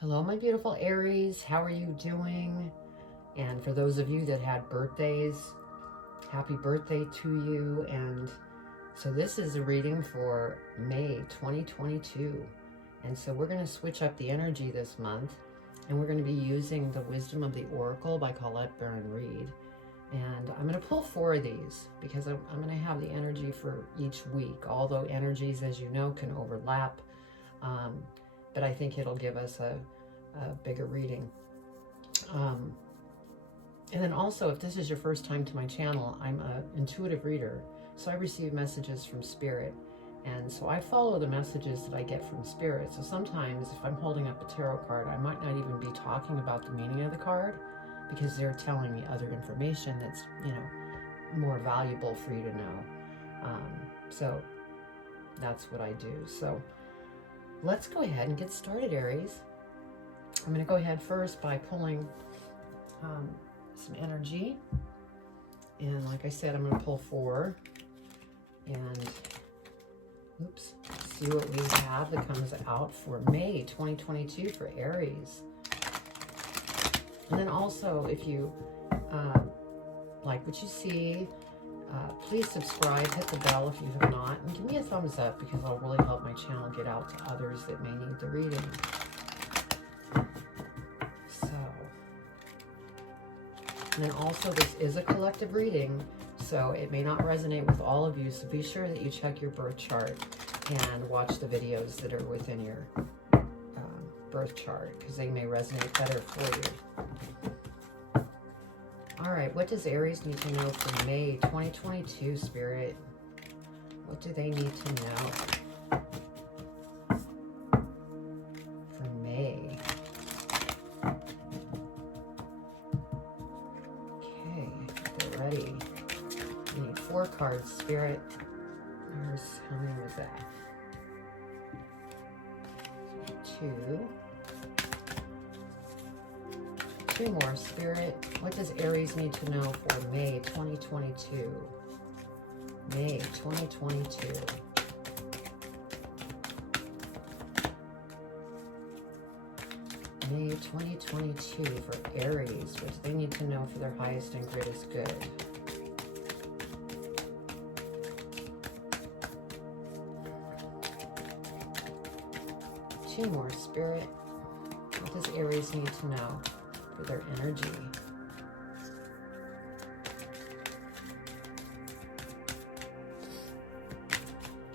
Hello, my beautiful Aries. How are you doing? And for those of you that had birthdays, happy birthday to you. And so this is a reading for May 2022. And so we're going to switch up the energy this month. And we're going to be using the Wisdom of the Oracle by Colette Baron Reed. And I'm going to pull 4 of these because I'm going to have the energy for each week. Although energies, as you know, can overlap. But I think it'll give us a bigger reading. And then also, if this is your first time to my channel, I'm an intuitive reader. So I receive messages from Spirit. And so I follow the messages that I get from Spirit. So sometimes if I'm holding up a tarot card, I might not even be talking about the meaning of the card because they're telling me other information that's, more valuable for you to know. So that's what I do. So let's go ahead and get started, Aries. I'm going to go ahead first by pulling some energy. And like I said, I'm going to pull 4. And, see what we have that comes out for May 2022 for Aries. And then also, if you like what you see, please subscribe, hit the bell if you have not, and give me a thumbs up because it'll really help my channel get out to others that may need the reading. So, and then also this is a collective reading, so it may not resonate with all of you, so be sure that you check your birth chart and watch the videos that are within your birth chart because they may resonate better for you. All right, what does Aries need to know for May 2022, Spirit? What do they need to know for May? Okay, get ready. We need 4 cards, Spirit. How many was that? 2 more, Spirit. What does Aries need to know for May 2022? May 2022. May 2022 for Aries. What do they need to know for their highest and greatest good? Two more, Spirit. What does Aries need to know for their energy?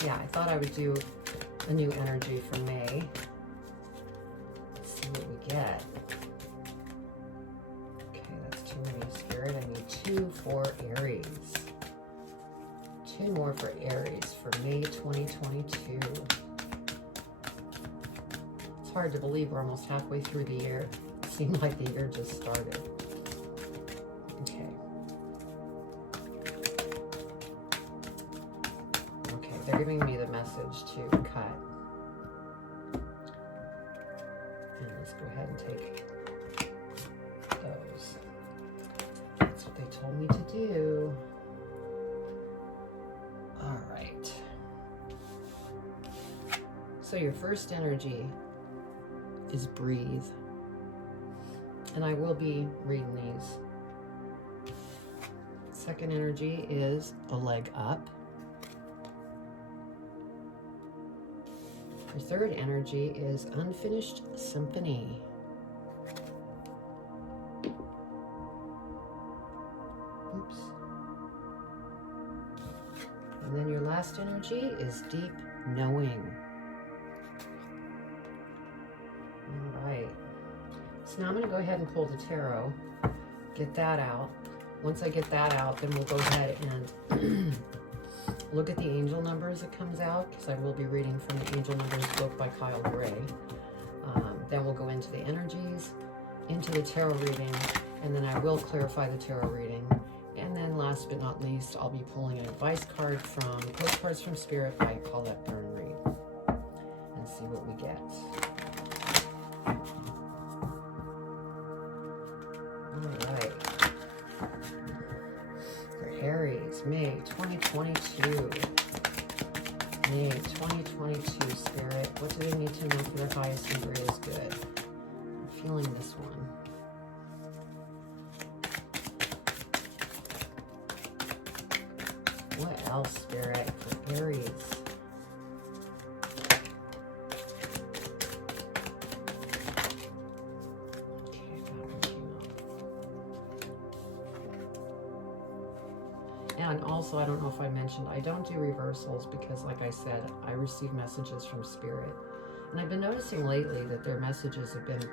Yeah, I thought I would do a new energy for May. Let's see what we get. Okay, that's too many, Spirit. I need 2 for Aries. 2 more for Aries for May 2022. It's hard to believe we're almost halfway through the year. It seemed like the year just started. Okay. Okay, they're giving me the message to cut. And let's go ahead and take those. That's what they told me to do. All right. So your first energy is breathe. And I will be reading these. Second energy is a leg up. Your third energy is unfinished symphony. Oops. And then your last energy is deep knowing. All right. So now I'm going to go ahead and pull the tarot, get that out. Once I get that out, then we'll go ahead and look at the angel numbers that comes out, because I will be reading from the Angel Numbers book by Kyle Gray. Then we'll go into the energies, into the tarot reading, and then I will clarify the tarot reading. And then last but not least, I'll be pulling an advice card from Postcards from Spirit by Colette Baron Reed and see what we get. Alright, for Aries, May 2022. May 2022, Spirit. What do they need to know for their highest and greatest good? feeling this one. What else, Spirit, for Aries? And also, I don't know if I mentioned, I don't do reversals because, like I said, I receive messages from Spirit. And I've been noticing lately that their messages have been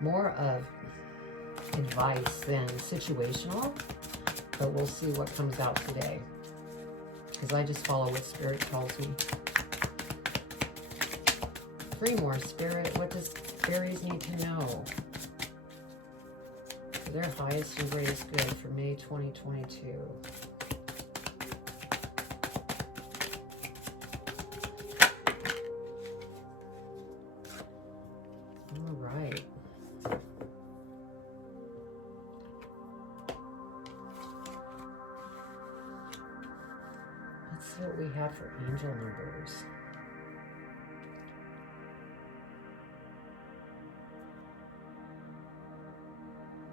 more of advice than situational. But we'll see what comes out today, because I just follow what Spirit tells me. 3 more, Spirit. What does Aries need to know for their highest and greatest good for May 2022? All right. Let's see what we have for angel numbers.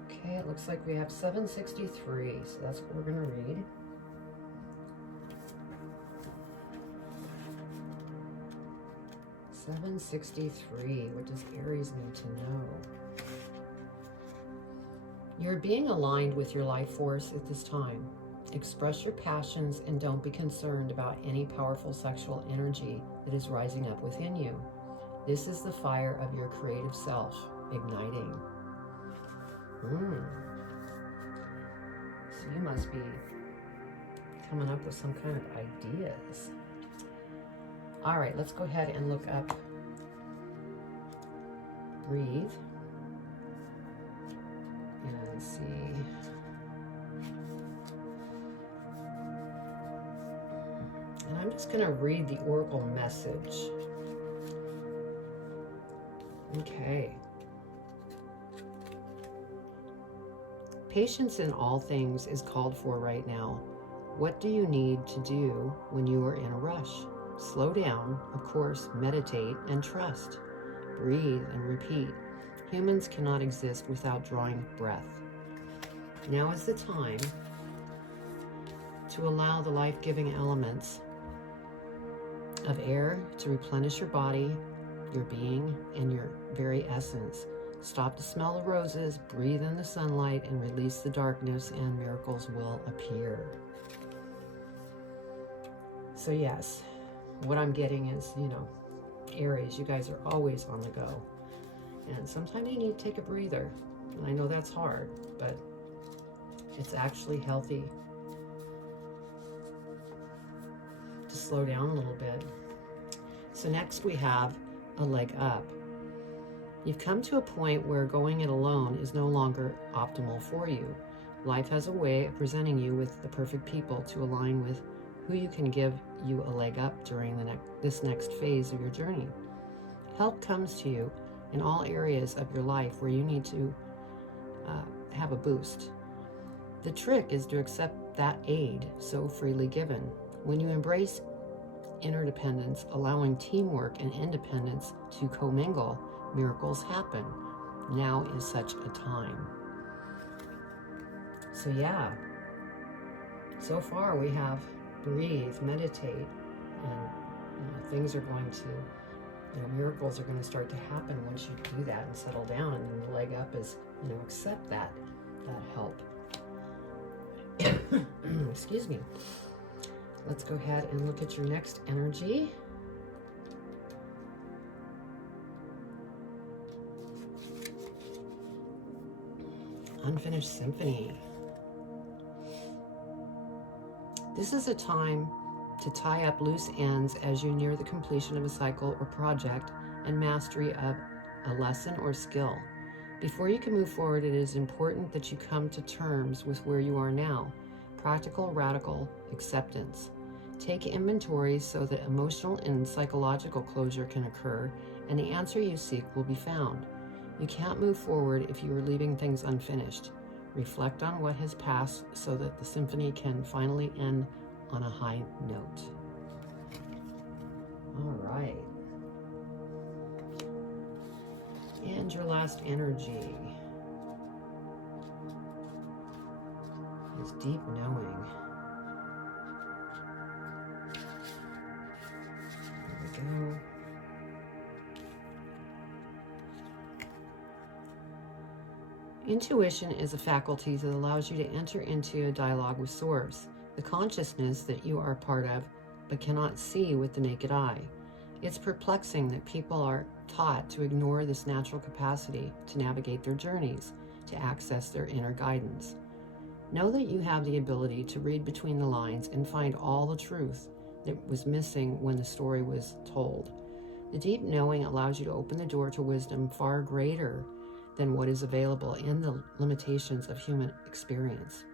Okay, it looks like we have 763, so that's what we're going to read. $763. What does Aries need to know? You're being aligned with your life force at this time. Express your passions and don't be concerned about any powerful sexual energy that is rising up within you. This is the fire of your creative self igniting. So you must be coming up with some kind of ideas. All right, let's go ahead and look up breathe and see. And I'm just going to read the oracle message. Okay. Patience in all things is called for right now. What do you need to do when you are in a rush? Slow down, of course, meditate and trust. Breathe and repeat. Humans cannot exist without drawing breath. Now is the time to allow the life-giving elements of air to replenish your body, your being, and your very essence. Stop to smell the roses, breathe in the sunlight, and release the darkness, and miracles will appear. So yes, what I'm getting is, Aries, you guys are always on the go. And sometimes you need to take a breather. And I know that's hard, but it's actually healthy to slow down a little bit. So next we have a leg up. You've come to a point where going it alone is no longer optimal for you. Life has a way of presenting you with the perfect people to align with who you can give you a leg up during this next phase of your journey. Help comes to you in all areas of your life where you need to have a boost. The trick is to accept that aid so freely given. When you embrace interdependence, allowing teamwork and independence to commingle, miracles happen. Now is such a time. So yeah, so far we have breathe, meditate, and things are going to, miracles are going to start to happen once you do that and settle down. And then the leg up is, accept that help. Excuse me. Let's go ahead and look at your next energy. Unfinished symphony. This is a time to tie up loose ends as you near the completion of a cycle or project and mastery of a lesson or skill. Before you can move forward, it is important that you come to terms with where you are now. Practical, radical acceptance. Take inventory so that emotional and psychological closure can occur, and the answer you seek will be found. You can't move forward if you are leaving things unfinished. Reflect on what has passed so that the symphony can finally end on a high note. All right. And and your last energy is deep knowing. There we go. Intuition is a faculty that allows you to enter into a dialogue with Source, the consciousness that you are a part of but cannot see with the naked eye. It's perplexing that people are taught to ignore this natural capacity to navigate their journeys, to access their inner guidance. Know that you have the ability to read between the lines and find all the truth that was missing when the story was told. The deep knowing allows you to open the door to wisdom far greater than what is available in the limitations of human experience.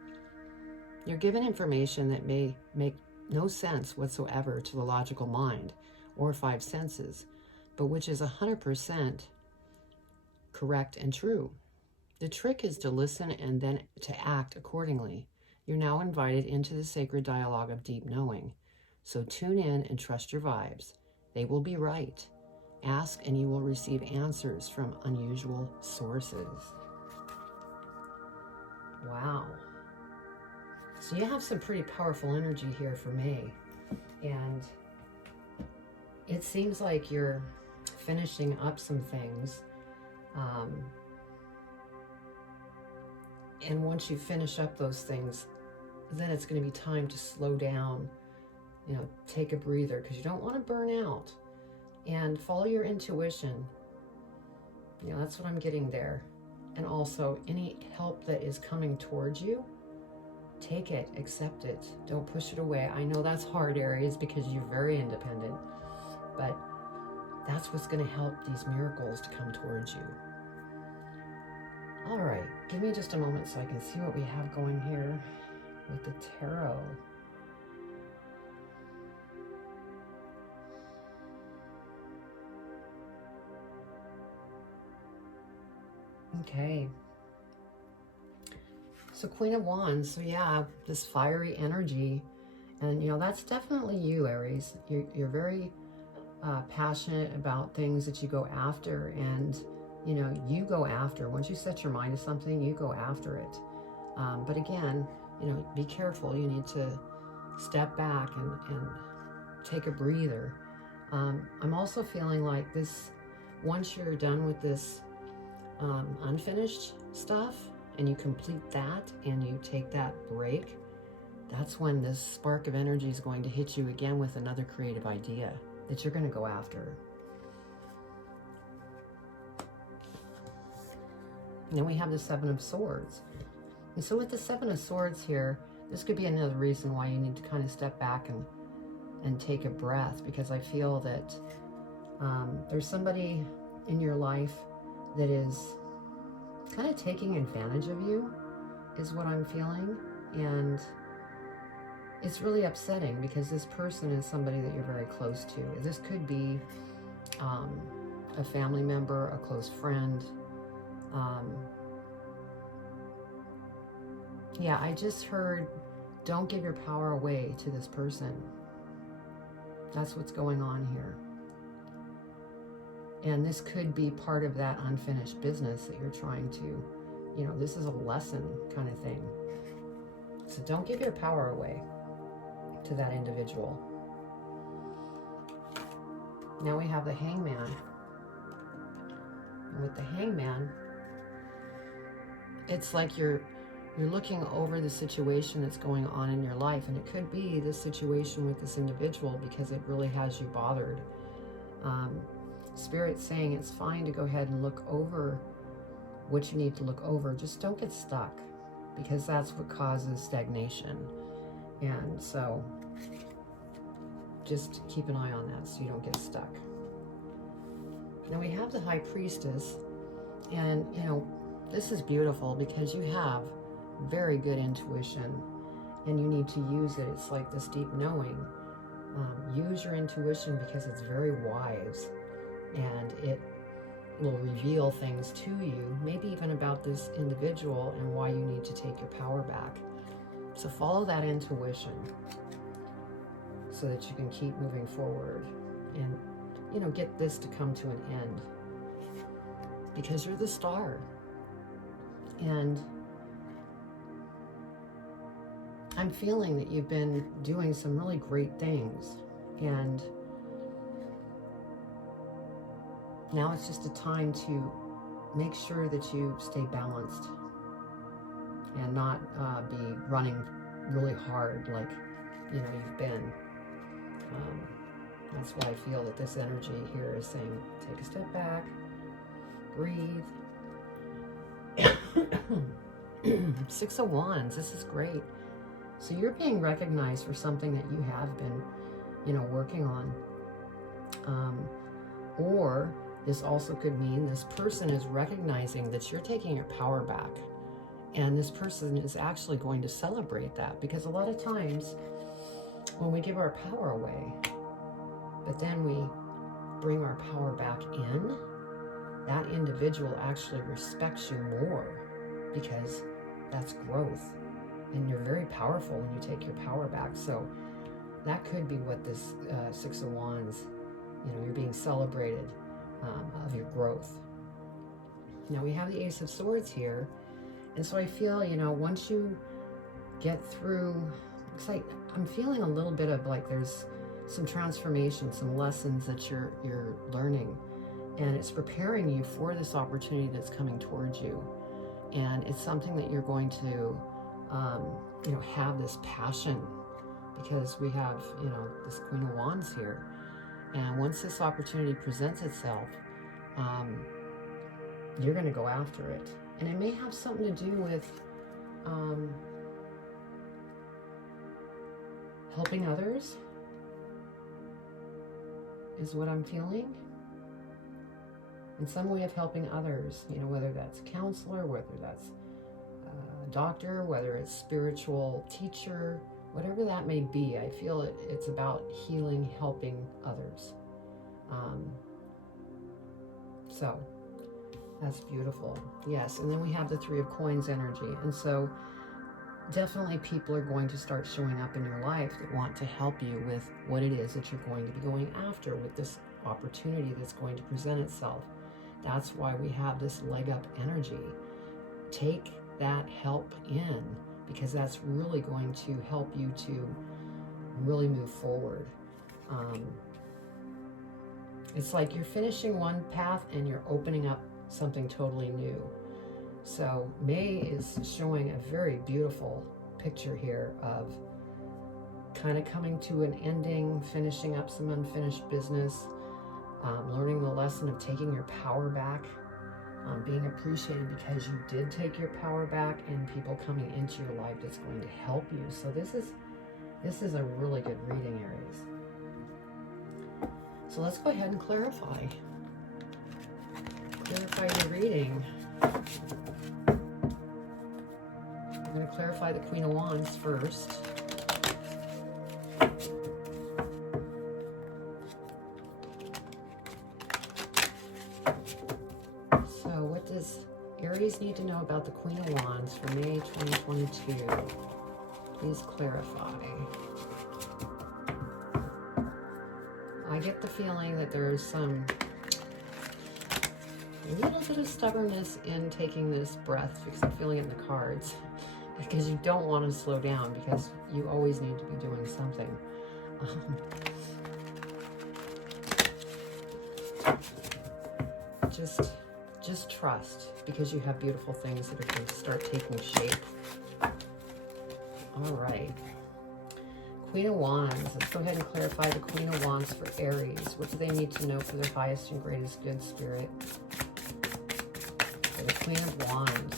You're given information that may make no sense whatsoever to the logical mind or five senses, but which is 100% correct and true. The trick is to listen and then to act accordingly. You're now invited into the sacred dialogue of deep knowing. So tune in and trust your vibes. They will be right. Ask and you will receive answers from unusual sources. Wow. So you have some pretty powerful energy here for May. And it seems like you're finishing up some things. And once you finish up those things, then it's going to be time to slow down, take a breather, because you don't want to burn out. And follow your intuition. That's what I'm getting there. And also, any help that is coming towards you, take it, accept it. Don't push it away. I know that's hard, Aries, because you're very independent. But that's what's going to help these miracles to come towards you. All right, give me just a moment so I can see what we have going here with the tarot. Okay. So Queen of Wands, so yeah, this fiery energy. And, that's definitely you, Aries. You're very passionate about things that you go after. And, you go after. Once you set your mind to something, you go after it. But again, be careful. You need to step back and take a breather. I'm also feeling like this, once you're done with this unfinished stuff and you complete that and you take that break, that's when this spark of energy is going to hit you again with another creative idea that you're going to go after. And then we have the Seven of Swords. And so with the Seven of Swords here, this could be another reason why you need to kind of step back and take a breath, because I feel that there's somebody in your life that is kind of taking advantage of you, is what I'm feeling. And it's really upsetting because this person is somebody that you're very close to. This could be a family member, a close friend. Yeah, I just heard, don't give your power away to this person. That's what's going on here. And this could be part of that unfinished business that you're trying to, this is a lesson kind of thing. So don't give your power away to that individual. Now we have the Hangman. And with the Hangman, it's like you're looking over the situation that's going on in your life, and it could be this situation with this individual because it really has you bothered. Spirit's saying it's fine to go ahead and look over what you need to look over. Just don't get stuck, because that's what causes stagnation. And so just keep an eye on that so you don't get stuck. Now we have the High Priestess, and this is beautiful because you have very good intuition and you need to use it. It's like this deep knowing. Use your intuition because it's very wise, and it will reveal things to you, maybe even about this individual and why you need to take your power back. So follow that intuition so that you can keep moving forward and, get this to come to an end. because you're the star. And I'm feeling that you've been doing some really great things, and now it's just a time to make sure that you stay balanced and not be running really hard like you've been. That's why I feel that this energy here is saying take a step back, breathe. 6 of Wands, this is great. So you're being recognized for something that you have been, working on. Or this also could mean this person is recognizing that you're taking your power back. And this person is actually going to celebrate that, because a lot of times when we give our power away, but then we bring our power back in, that individual actually respects you more, because that's growth. And you're very powerful when you take your power back. So that could be what this 6 of Wands, you're being celebrated of your growth. Now we have the Ace of Swords here. And so I feel, once you get through, it's like I'm feeling a little bit of like there's some transformation, some lessons that you're learning. And it's preparing you for this opportunity that's coming towards you. And it's something that you're going to have this passion, because we have, this Queen of Wands here. And once this opportunity presents itself, you're going to go after it. And it may have something to do with helping others, is what I'm feeling. In some way of helping others, whether that's a counselor, whether that's doctor, whether it's spiritual teacher, whatever that may be. I feel it's about healing, helping others. So that's beautiful. Yes, and then we have the 3 of Coins energy. And so definitely people are going to start showing up in your life that want to help you with what it is that you're going to be going after with this opportunity that's going to present itself. That's why we have this leg up energy. Take that help in, because that's really going to help you to really move forward. It's like you're finishing one path and you're opening up something totally new. So May is showing a very beautiful picture here of kind of coming to an ending, finishing up some unfinished business, learning the lesson of taking your power back, being appreciated because you did take your power back, and people coming into your life that's going to help you. So this is a really good reading, Aries. So let's go ahead and clarify your reading. I'm going to clarify the Queen of Wands first. Aries need to know about the Queen of Wands for May 2022. Please clarify. I get the feeling that there's some little bit of stubbornness in taking this breath, because I'm feeling it in the cards. Because you don't want to slow down, because you always need to be doing something. Just trust, because you have beautiful things that are going to start taking shape. All right. Queen of Wands. Let's go ahead and clarify the Queen of Wands for Aries. What do they need to know for their highest and greatest good, Spirit? For the Queen of Wands.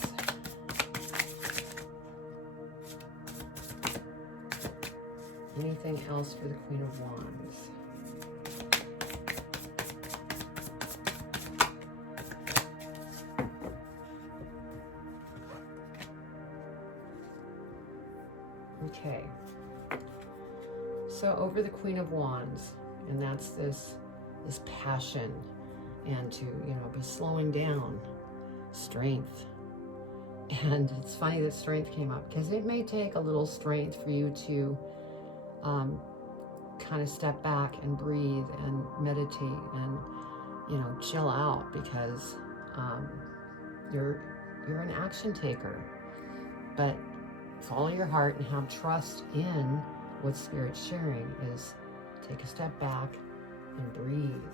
Anything else for the Queen of Wands? Okay, so over the Queen of Wands, and that's this passion, and to, be slowing down, strength. And it's funny that strength came up, because it may take a little strength for you to kind of step back and breathe and meditate and, chill out, because You're an action taker, but follow your heart and have trust in what Spirit's sharing is take a step back and breathe.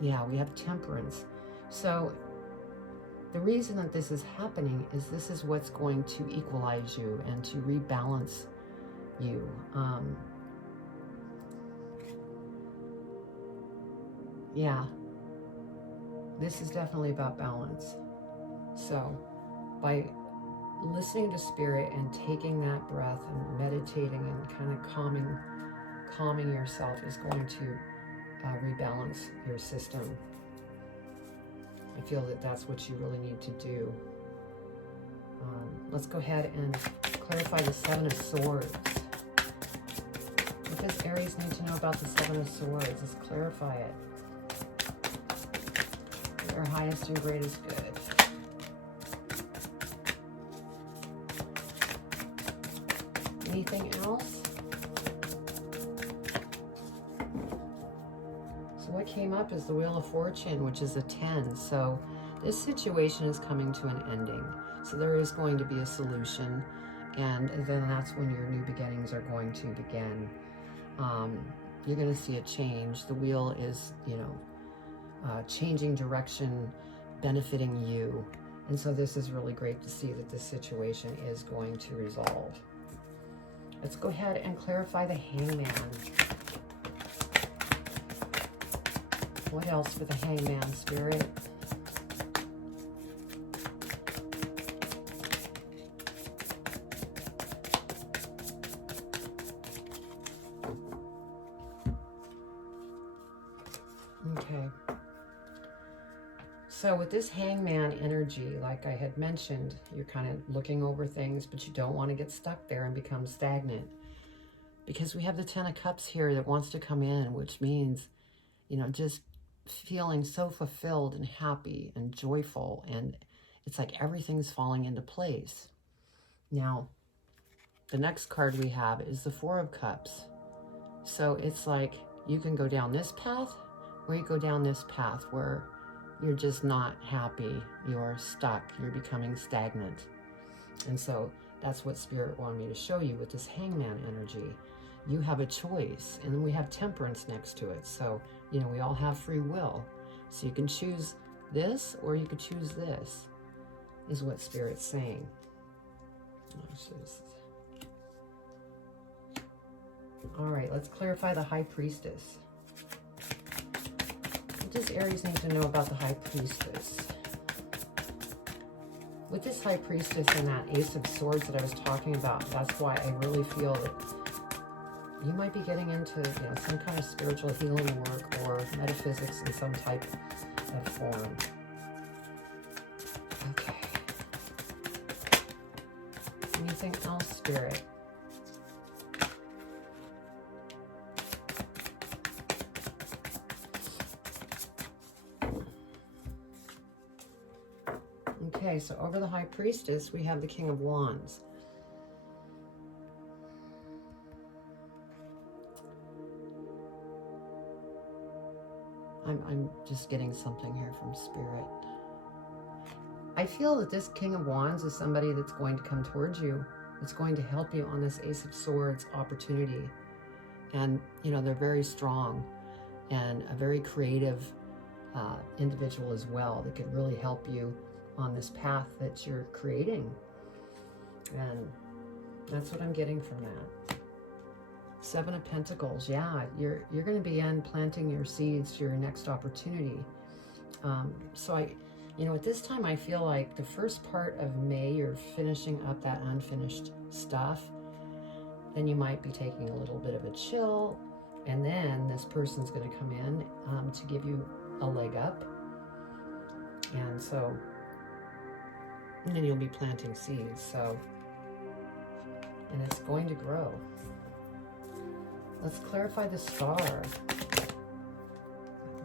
Yeah, we have temperance. So the reason that this is happening is this is what's going to equalize you and to rebalance you. Yeah, this is definitely about balance. So by listening to Spirit and taking that breath and meditating and kind of calming yourself is going to rebalance your system. I feel that that's what you really need to do. Let's go ahead and clarify the Seven of Swords. What does Aries need to know about the Seven of Swords? Let's clarify it. Your highest and greatest good. Anything else? So what came up is the Wheel of Fortune, which is a 10. So this situation is coming to an ending. So there is going to be a solution, and then that's when your new beginnings are going to begin. You're going to see a change. The wheel is, changing direction, benefiting you. And so this is really great to see that this situation is going to resolve. Let's go ahead and clarify the Hangman. What else for the Hangman, Spirit? Okay. So with this Hangman energy, like I had mentioned, you're kind of looking over things, but you don't want to get stuck there and become stagnant. Because we have the Ten of Cups here that wants to come in, which means, just feeling so fulfilled and happy and joyful, and it's like everything's falling into place. Now, the next card we have is the Four of Cups. So it's like you can go down this path, or you go down this path where you're just not happy, you're stuck, you're becoming stagnant. And so that's what Spirit wanted me to show you with this Hangman energy. You have a choice, and then we have temperance next to it. So, we all have free will. So you can choose this, or you could choose this, is what Spirit's saying. All right, let's clarify the High Priestess. What does Aries need to know about the High Priestess? With this High Priestess and that Ace of Swords that I was talking about, that's why I really feel that you might be getting into some kind of spiritual healing work or metaphysics in some type of form. Okay. Anything else, Spirit? Okay, so over the High Priestess, we have the King of Wands. I'm just getting something here from Spirit. I feel that this King of Wands is somebody that's going to come towards you. It's going to help you on this Ace of Swords opportunity. And, they're very strong and a very creative individual as well that could really help you on this path that you're creating. And that's what I'm getting from that. Seven of Pentacles, yeah, you're going to begin planting your seeds for your next opportunity. So at this time, I feel like the first part of May, you're finishing up that unfinished stuff. Then you might be taking a little bit of a chill, and then this person's going to come in to give you a leg up. And then you'll be planting seeds. And it's going to grow. Let's clarify the Star.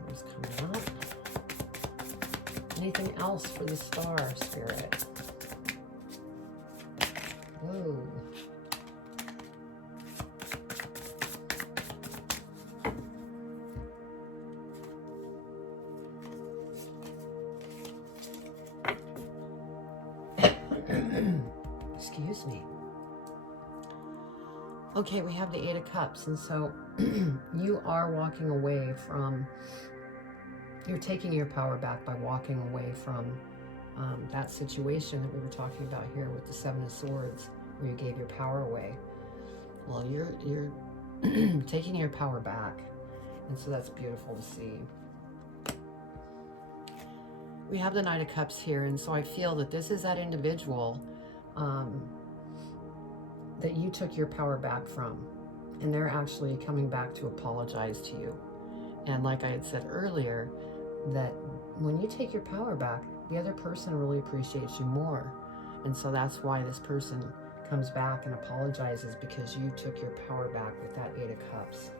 What's coming up? Anything else for the Star, Spirit? Whoa. Excuse me. Okay, we have the Eight of Cups, and so you are walking away from, you're taking your power back by walking away from that situation that we were talking about here with the Seven of Swords, where you gave your power away. Well, you're taking your power back, and so that's beautiful to see. We have the Knight of Cups here, and so I feel that this is that individual that you took your power back from, and they're actually coming back to apologize to you. And like I had said earlier, that when you take your power back, the other person really appreciates you more. And so that's why this person comes back and apologizes, because you took your power back with that Eight of Cups.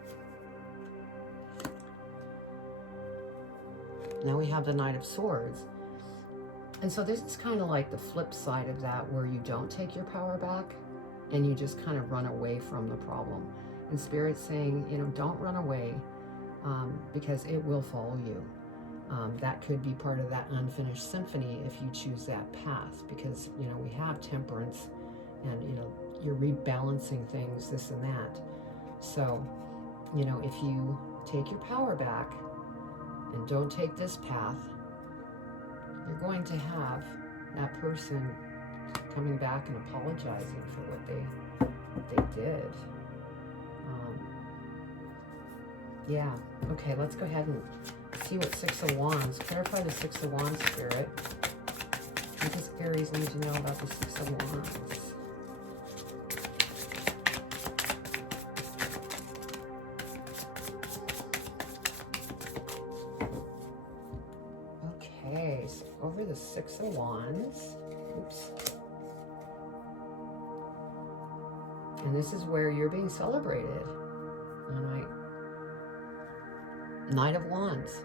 Now we have the Knight of Swords. And so this is kind of like the flip side of that, where you don't take your power back and you just kind of run away from the problem. And Spirit's saying, you know, don't run away, because it will follow you. That could be part of that unfinished symphony if you choose that path, because, you know, we have temperance and, you know, you're rebalancing things, this and that. So, you know, if you take your power back and don't take this path, you're going to have that person coming back and apologizing for what they did. Yeah, okay, let's go ahead and see what Six of Wands. Clarify the Six of Wands, Spirit. What does Aries need to know about the Six of Wands? Okay, so over the Six of Wands. Oops. And this is where you're being celebrated. All right. Knight of Wands.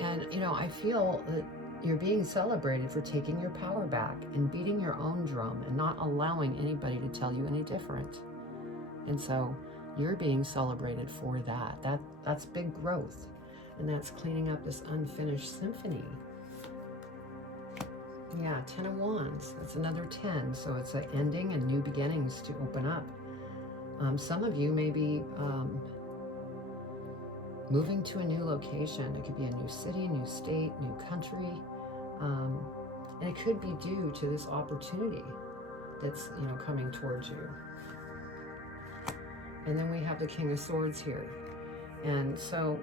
And, you know, I feel that you're being celebrated for taking your power back and beating your own drum and not allowing anybody to tell you any different. And so you're being celebrated for that. That's big growth. And that's cleaning up this unfinished symphony. Yeah, Ten of Wands. That's another 10. So it's an ending and new beginnings to open up. Some of you may be moving to a new location. It could be a new city, new state, new country. And it could be due to this opportunity that's, you know, coming towards you. And then we have the King of Swords here. And so,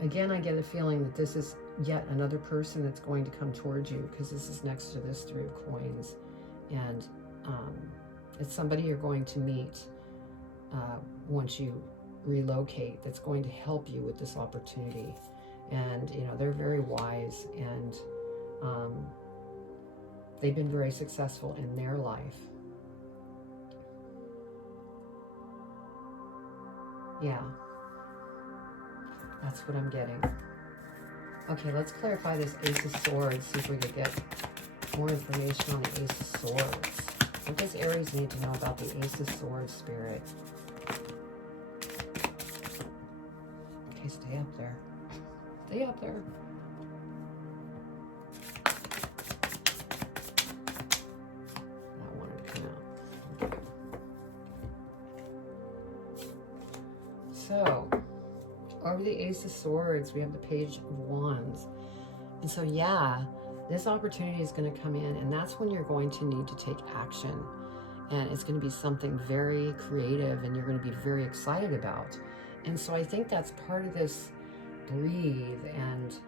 again, I get a feeling that this is yet another person that's going to come towards you, because this is next to this Three of Coins. And it's somebody you're going to meet once you relocate, that's going to help you with this opportunity. And, you know, they're very wise, and they've been very successful in their life. Yeah, that's what I'm getting. Okay, let's clarify this Ace of Swords, see if we could get more information on the Ace of Swords. What does Aries need to know about the Ace of Swords, Spirit? Okay, stay up there. Stay up there. That wanted to come out. Okay. So, over the Ace of Swords, we have the Page of Wands. And so, yeah, this opportunity is going to come in, and that's when you're going to need to take action. And it's going to be something very creative, and you're going to be very excited about. And so I think that's part of this breathe and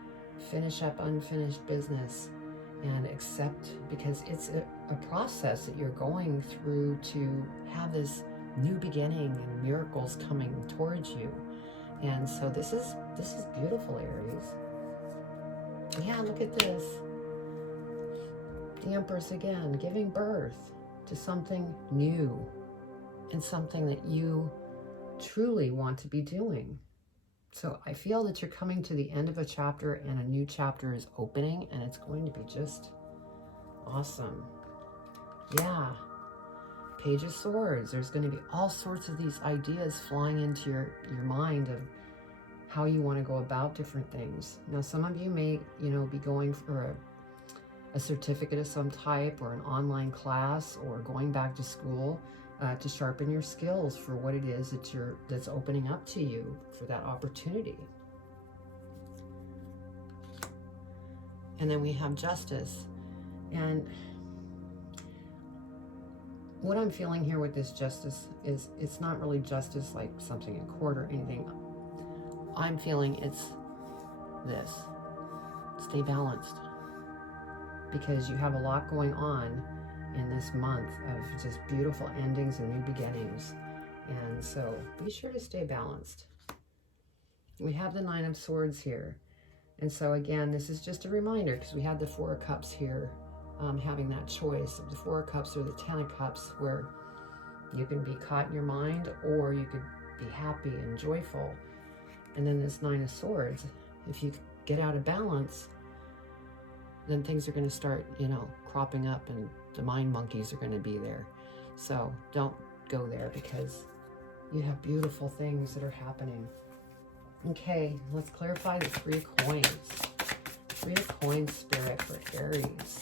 finish up unfinished business and accept, because it's a process that you're going through to have this new beginning and miracles coming towards you. And so this is beautiful, Aries. Yeah, look at this. The Empress again, giving birth to something new and something that you truly want to be doing. So I feel that you're coming to the end of a chapter, and a new chapter is opening, and it's going to be just awesome. Yeah. Page of Swords. There's going to be all sorts of these ideas flying into your mind of how you want to go about different things. Now, some of you may, you know, be going for a certificate of some type or an online class or going back to school to sharpen your skills for what it is that's opening up to you for that opportunity. And then we have justice. And what I'm feeling here with this justice is it's not really justice like something in court or anything. I'm feeling it's this. Stay balanced. Because you have a lot going on in this month of just beautiful endings and new beginnings. And so be sure to stay balanced. We have the Nine of Swords here. And so again, this is just a reminder because we had the Four of Cups here, having that choice of the Four of Cups or the Ten of Cups, where you can be caught in your mind or you could be happy and joyful. And then this Nine of Swords, if you get out of balance, then things are going to start, cropping up and the mind monkeys are going to be there. So don't go there because you have beautiful things that are happening. Okay, let's clarify the Three of Coins. Three of Coins, Spirit, for Aries.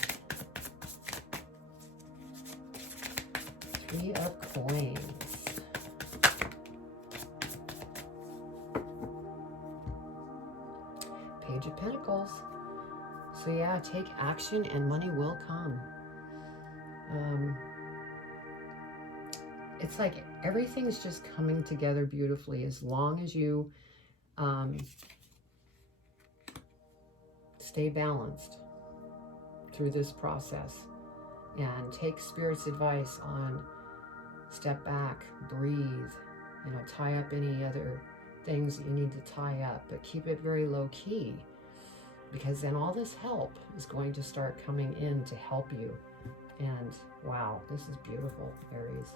Three of Coins. Page of Pentacles. So yeah, take action and money will come. It's like everything's just coming together beautifully as long as you stay balanced through this process and take Spirit's advice on step back, breathe, tie up any other things that you need to tie up, but keep it very low key, because then all this help is going to start coming in to help you. And wow, this is beautiful, Aries.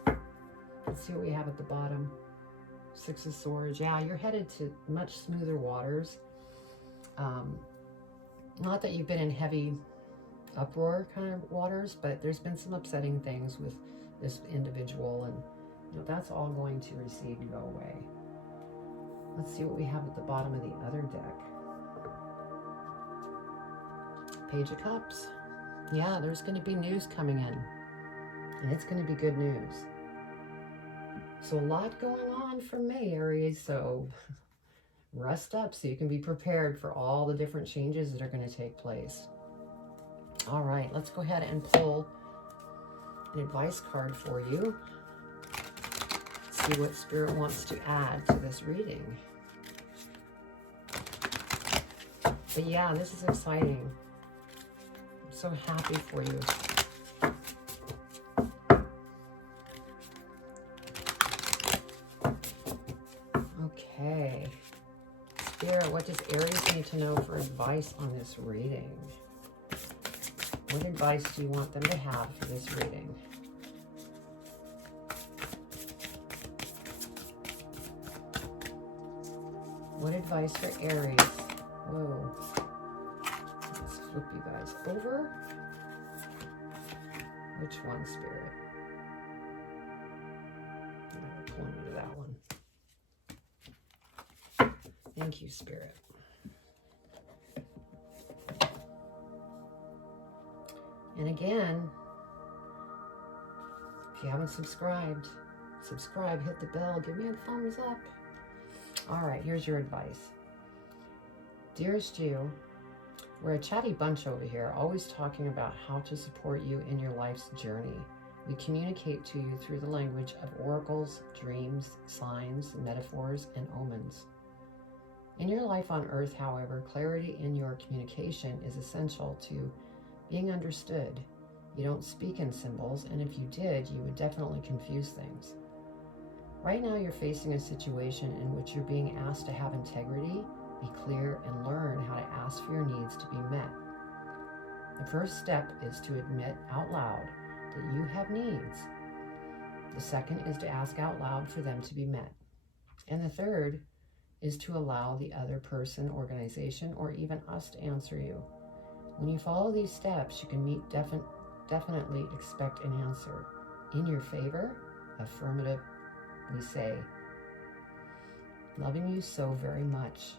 Let's see what we have at the bottom. Six of Swords. Yeah, you're headed to much smoother waters. Not that you've been in heavy uproar kind of waters, but there's been some upsetting things with this individual, and that's all going to recede and go away. Let's see what we have at the bottom of the other deck. Page of Cups. Yeah, there's going to be news coming in, and it's going to be good news. So a lot going on for May, Aries, so rest up so you can be prepared for all the different changes that are going to take place. All right, let's go ahead and pull an advice card for you. See what Spirit wants to add to this reading. But yeah, this is exciting. I'm so happy for you. Okay. Spirit, what does Aries need to know for advice on this reading? What advice do you want them to have for this reading? What advice for Aries? Whoa. Let's flip you guys over. Which one, Spirit? I'm pulling you to that one. Thank you, Spirit. And again, if you haven't subscribed, subscribe, hit the bell, give me a thumbs up. All right, here's your advice. Dearest you, we're a chatty bunch over here, always talking about how to support you in your life's journey. We communicate to you through the language of oracles, dreams, signs, metaphors, and omens. In your life on Earth, however, clarity in your communication is essential to being understood. You don't speak in symbols, and if you did, you would definitely confuse things. Right now, you're facing a situation in which you're being asked to have integrity, be clear, and learn how to ask for your needs to be met. The first step is to admit out loud that you have needs. The second is to ask out loud for them to be met. And the third is to allow the other person, organization, or even us to answer you. When you follow these steps, you can definitely expect an answer. In your favor, affirmative, we say. Loving you so very much.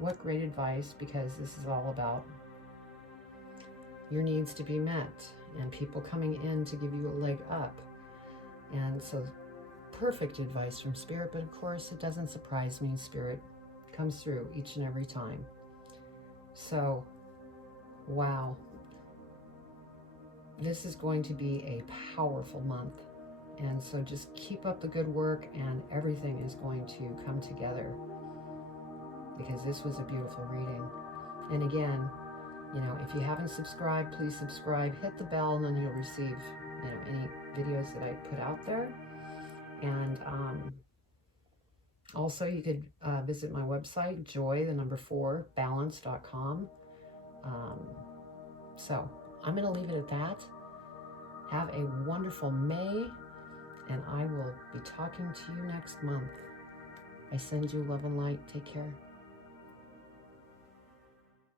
What great advice, because this is all about your needs to be met and people coming in to give you a leg up. And so perfect advice from Spirit, but of course it doesn't surprise me. Spirit comes through each and every time. So, wow. This is going to be a powerful month. And so just keep up the good work and everything is going to come together, because this was a beautiful reading. And again, you know, if you haven't subscribed, please subscribe, hit the bell, and then you'll receive, you know, any videos that I put out there. And also you could visit my website, joy4balance.com. So I'm going to leave it at that. Have a wonderful May, and I will be talking to you next month. I send you love and light. Take care.